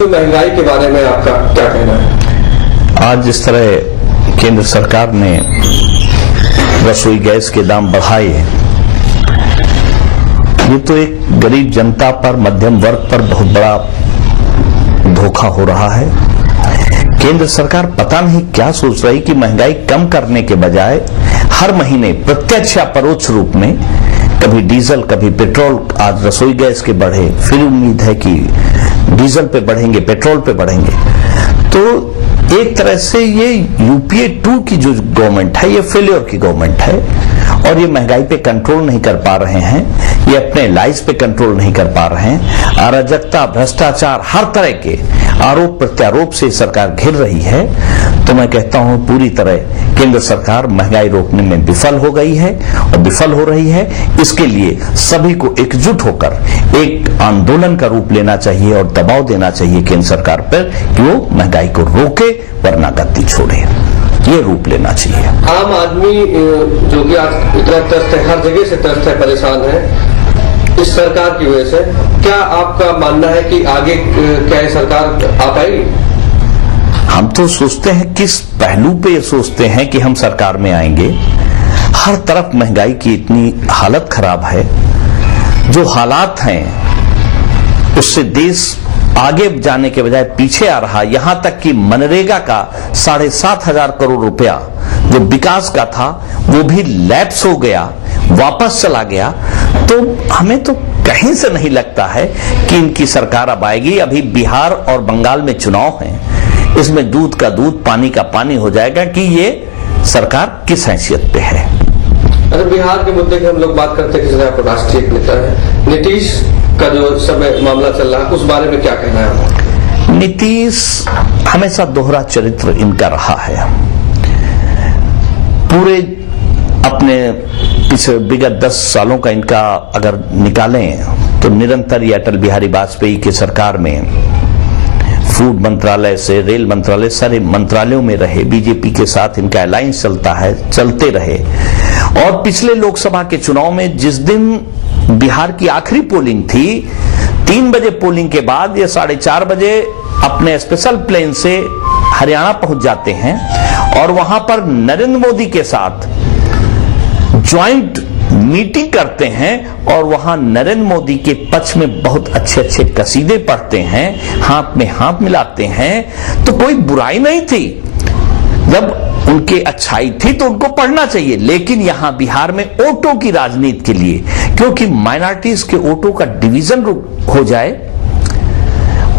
महंगाई के बारे में आपका क्या कहना है? आज जिस तरह केंद्र सरकार ने रसोई गैस के दाम बढ़ाए, ये तो एक गरीब जनता पर, मध्यम वर्ग पर बहुत बड़ा धोखा हो रहा है। केंद्र सरकार पता नहीं क्या सोच रही कि महंगाई कम करने के बजाय हर महीने प्रत्यक्ष या परोक्ष रूप में कभी डीजल कभी पेट्रोल, आज रसोई गैस के बढ़े, फिर उम्मीद है कि डीजल पे बढ़ेंगे, पेट्रोल पे बढ़ेंगे। तो एक तरह से ये यूपीए 2 की जो गवर्नमेंट है, ये फेलियर की गवर्नमेंट है और ये महंगाई पे कंट्रोल नहीं कर पा रहे हैं, ये अपने लाइफ पे कंट्रोल नहीं कर पा रहे हैं। अराजकता, भ्रष्टाचार, हर तरह के आरोप प्रत्यारोप से सरकार घिर रही है। तो मैं कहता हूं पूरी तरह केंद्र सरकार महंगाई रोकने में विफल हो गई है और विफल हो रही है। इसके लिए सभी को एकजुट होकर एक आंदोलन का रूप लेना चाहिए और दबाव देना चाहिए केंद्र सरकार पर कि वो महंगाई को रोके, वरना गद्दी छोड़े। ये रूप लेना चाहिए। आम आदमी जो कि आज इतना त्रस्त है, हर जगह से त्रस्त है, परेशान है इस सरकार की वजह से, क्या आपका मानना है कि आगे क्या ये सरकार आ पाएगी? हम तो सोचते हैं, किस पहलू पे ये सोचते हैं कि हम सरकार में आएंगे। हर तरफ महंगाई की इतनी हालत खराब है, जो हालात हैं उससे देश आगे जाने के बजाय पीछे आ रहा। यहां तक कि मनरेगा का 7,500 करोड़ रुपया जो विकास का था वो भी लैप्स हो गया, वापस चला गया। तो हमें तो कहीं से नहीं लगता है कि इनकी सरकार अब आएगी। अभी बिहार और बंगाल में चुनाव हैं, इसमें दूध का दूध, पानी का पानी हो जाएगा कि ये सरकार किस हैसियत पे है। अरे बिहार के मुद्दे की हम लोग बात करते हैं कि राष्ट्रीय नेता है, नीतीश का जो समय मामला चल रहा है, उस बारे में क्या कहना है? नीतीश हमेशा दोहरा चरित्र इनका रहा है। पूरे अपने पिछले विगत 10 सालों का इनका अगर निकालें तो निरंतर ये अटल बिहारी वाजपेयी की सरकार में फूड मंत्रालय से रेल मंत्रालय, सारे मंत्रालयों में रहे। बीजेपी के साथ इनका अलायंस चलता है, चलते रहे। और पिछले लोकसभा के चुनाव में जिस दिन बिहार की आखिरी पोलिंग थी, 3 बजे पोलिंग के बाद ये 4:30 बजे अपने स्पेशल प्लेन से हरियाणा पहुंच जाते हैं और वहां पर नरेंद्र मोदी के साथ ज्वाइंट मीटिंग करते हैं और वहां नरेंद्र मोदी के पक्ष में बहुत अच्छे अच्छे कसीदे पढ़ते हैं, हाथ में हाथ मिलाते हैं। तो कोई बुराई नहीं थी, जब उनकी अच्छाई थी तो उनको पढ़ना चाहिए। लेकिन यहां बिहार में वोटों की राजनीति के लिए, क्योंकि माइनॉरिटीज के वोटों का डिवीजन हो जाए,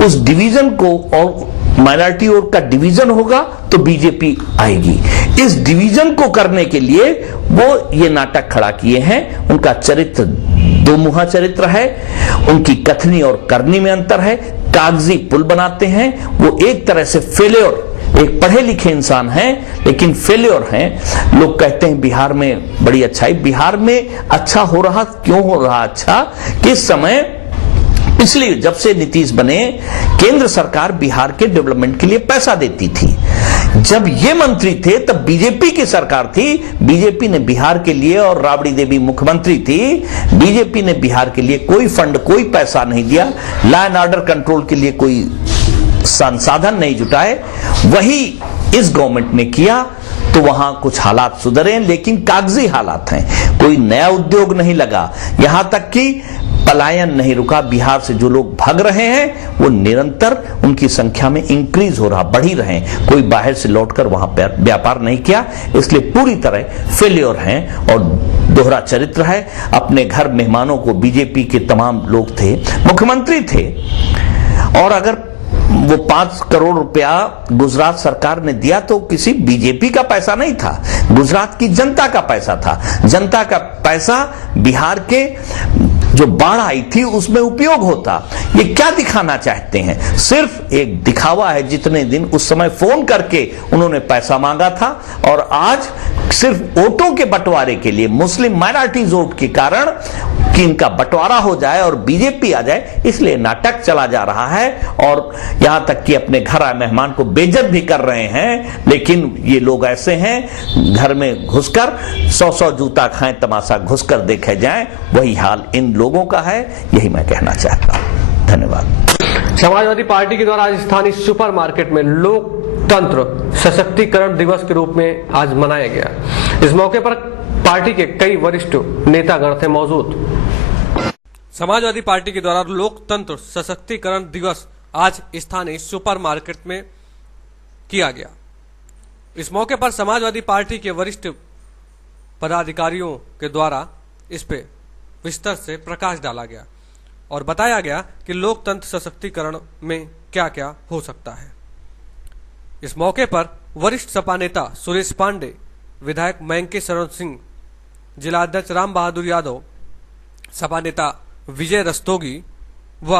उस डिवीजन को, और माइनॉरिटी वोट का डिवीजन होगा तो बीजेपी आएगी। इस डिवीजन को करने के लिए वो ये नाटक खड़ा किए हैं। उनका चरित्र दो मुहा चरित्र है, उनकी कथनी और करनी में अंतर है। कागजी पुल बनाते हैं, वो एक तरह से फेलियर, एक पढ़े लिखे इंसान हैं लेकिन फेलियर हैं। लोग कहते हैं बिहार में बड़ी अच्छाई, बिहार में अच्छा हो रहा, क्यों हो रहा अच्छा? किस समय, इसलिए जब से नीतीश बने, केंद्र सरकार बिहार के डेवलपमेंट के लिए पैसा देती थी। जब ये मंत्री थे तब बीजेपी की सरकार थी, बीजेपी ने बिहार के लिए, और राबड़ी देवी मुख्यमंत्री थी, बीजेपी ने बिहार के लिए कोई फंड, कोई पैसा नहीं दिया। लॉ एंड ऑर्डर कंट्रोल के लिए कोई संसाधन नहीं जुटाए। वही इस गवर्नमेंट ने किया तो वहां कुछ हालात सुधरे, लेकिन कागजी हालात हैं। कोई नया उद्योग नहीं लगा, यहां तक कि पलायन नहीं रुका। बिहार से जो लोग भाग रहे हैं वो निरंतर उनकी संख्या में इंक्रीज हो रहा, बढ़ी रहे। कोई बाहर से लौटकर वहां पर व्यापार नहीं किया, इसलिए पूरी तरह फेलियर हैं और दोहरा चरित्र है। अपने घर मेहमानों को बीजेपी के तमाम लोग थे, मुख्यमंत्री थे, और अगर वो 5 करोड़ रुपया गुजरात सरकार ने दिया तो किसी बीजेपी का पैसा नहीं था, गुजरात की जनता का पैसा था। जनता का पैसा बिहार के जो बाढ़ आई थी उसमें उपयोग होता। ये क्या दिखाना चाहते हैं? सिर्फ एक दिखावा है। जितने दिन उस समय फोन करके उन्होंने पैसा मांगा था, और आज सिर्फ वोटों के बंटवारे के लिए, मुस्लिम माइनॉरिटी वोट के कारण कि इनका बंटवारा हो जाए और बीजेपी आ जाए, इसलिए नाटक चला जा रहा है। और यहां तक कि अपने घर आए मेहमान को बेइज्जत भी कर रहे हैं। लेकिन ये लोग ऐसे हैं, घर में घुसकर 100 जूता खाएं, तमाशा घुसकर देखे जाएं, वही हाल इन लोगों का है। यही मैं कहना चाहता हूं। धन्यवाद। समाजवादी पार्टी के द्वारा आज स्थानीय सुपर मार्केट में लोकतंत्र सशक्तिकरण दिवस के रूप में आज मनाया गया। इस मौके पर पार्टी के कई वरिष्ठ नेतागण थे मौजूद। समाजवादी पार्टी के द्वारा लोकतंत्र सशक्तिकरण दिवस आज स्थानीय सुपर मार्केट में किया गया। इस मौके पर समाजवादी पार्टी के वरिष्ठ पदाधिकारियों के द्वारा इस पे विस्तार से प्रकाश डाला गया और बताया गया कि लोकतंत्र सशक्तिकरण में क्या क्या हो सकता है। इस मौके पर वरिष्ठ सपा नेता सुरेश पांडे, विधायक मैंके शरण सिंह, जिला अध्यक्ष राम बहादुर यादव, सपा नेता विजय रस्तोगी व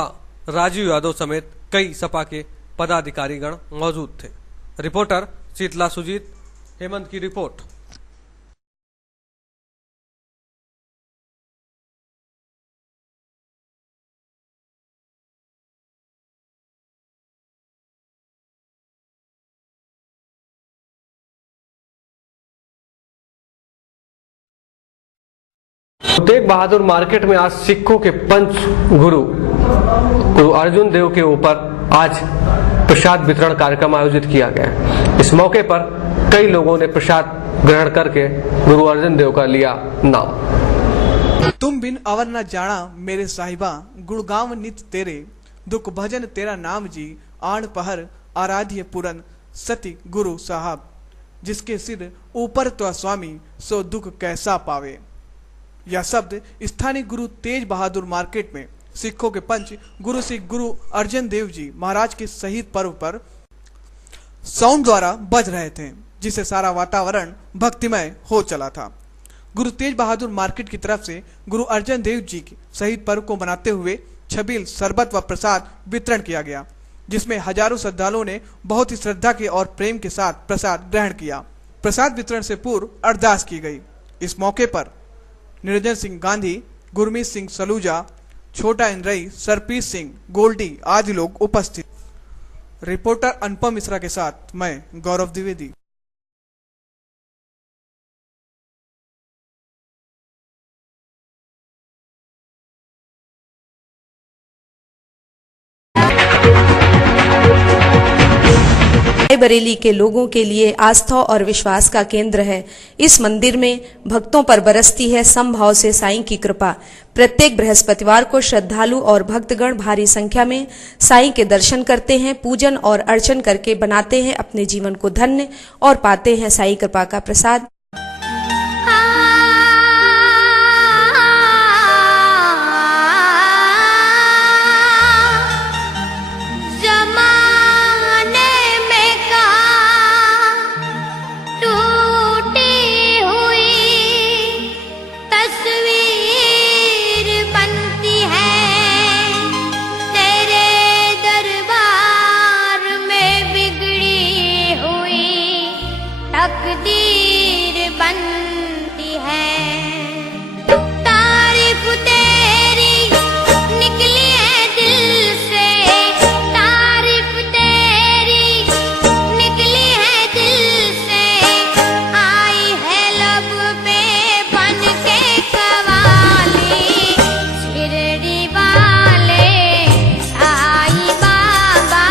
राजीव यादव समेत कई सपा के पदाधिकारीगण मौजूद थे। रिपोर्टर शीतला सुजीत, हेमंत की रिपोर्ट। तेग बहादुर मार्केट में आज सिखों के पंच गुरु अर्जुन देव के ऊपर आज प्रसाद वितरण कार्यक्रम आयोजित किया गया। इस मौके पर कई लोगों ने प्रसाद ग्रहण करके गुरु अर्जुन देव का लिया नाम। तुम बिन अवर न जाना मेरे साहिबा, गुणगांव नित तेरे, दुख भजन तेरा नाम जी, आण पहर आराध्य पुरन सती गुरु साहब, जिसके सिर ऊपर तो स्वामी सो दुख कैसा पावे। यह शब्द स्थानीय गुरु तेज बहादुर मार्केट में सिखों के पंच गुरु श्री गुरु अर्जन देव जी महाराज के शहीद पर्व पर साउंड द्वारा बज रहे थे, जिससे सारा वातावरण भक्तिमय हो चला था। गुरु तेज बहादुर मार्केट की तरफ से गुरु अर्जन देव जी के शहीद पर्व को मनाते हुए छबील, शरबत व प्रसाद वितरण किया गया, जिसमें हजारों श्रद्धालुओं ने बहुत ही श्रद्धा के और प्रेम के साथ प्रसाद ग्रहण किया। प्रसाद वितरण से पूर्व अरदास की गई। इस मौके पर निरंजन सिंह गांधी, गुरमीत सिंह सलूजा, छोटा इंद्रई, सरप्रीत सिंह, गोल्डी आदि लोग उपस्थित। रिपोर्टर अनुपम मिश्रा के साथ मैं गौरव द्विवेदी। बरेली के लोगों के लिए आस्था और विश्वास का केंद्र है। इस मंदिर में भक्तों पर बरसती है समभाव से साईं की कृपा। प्रत्येक बृहस्पतिवार को श्रद्धालु और भक्तगण भारी संख्या में साईं के दर्शन करते हैं, पूजन और अर्चन करके बनाते हैं अपने जीवन को धन्य और पाते हैं साईं कृपा का प्रसाद। तकदीर बनती है, तारीफ तेरी निकली है दिल से, तारीफ तेरी निकली है दिल से, आई है लब पे बन के कवाली, शिरडी वाले साईं बाबा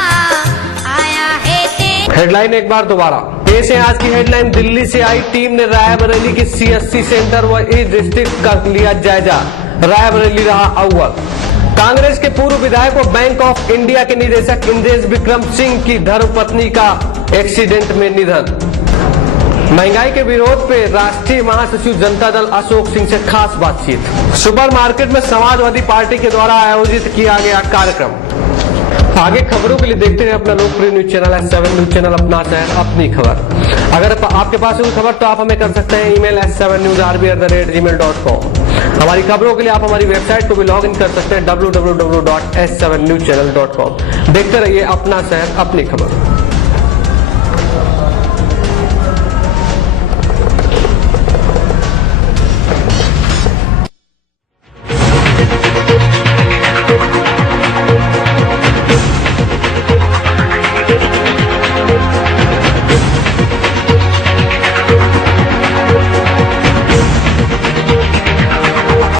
आया है तेरे। हेडलाइन एक बार दोबारा पेश है। आज की हेडलाइन, दिल्ली से आई टीम ने रायबरेली की CSC सेंटर व ईस्ट डिस्ट्रिक्ट का लिया जायजा, रायबरेली रहा अव्वल। कांग्रेस के पूर्व विधायक व बैंक ऑफ इंडिया के निदेशक इंद्रेश विक्रम सिंह की धर्मपत्नी का एक्सीडेंट में निधन। महंगाई के विरोध पे राष्ट्रीय महासचिव जनता दल अशोक सिंह से खास बातचीत। सुपर मार्केट में समाजवादी पार्टी के द्वारा आयोजित किया गया कार्यक्रम। आगे खबरों के लिए देखते हैं अपना लोकप्रिय news channel S7 news channel, अपना शहर अपनी खबर। अगर आपके पास कोई खबर तो आप हमें कर सकते हैं ईमेल s7newsrb@gmail.com। हमारी खबरों के लिए आप हमारी वेबसाइट को भी लॉग इन कर सकते हैं www.s7newschannel.com। देखते रहिए अपना शहर अपनी खबर।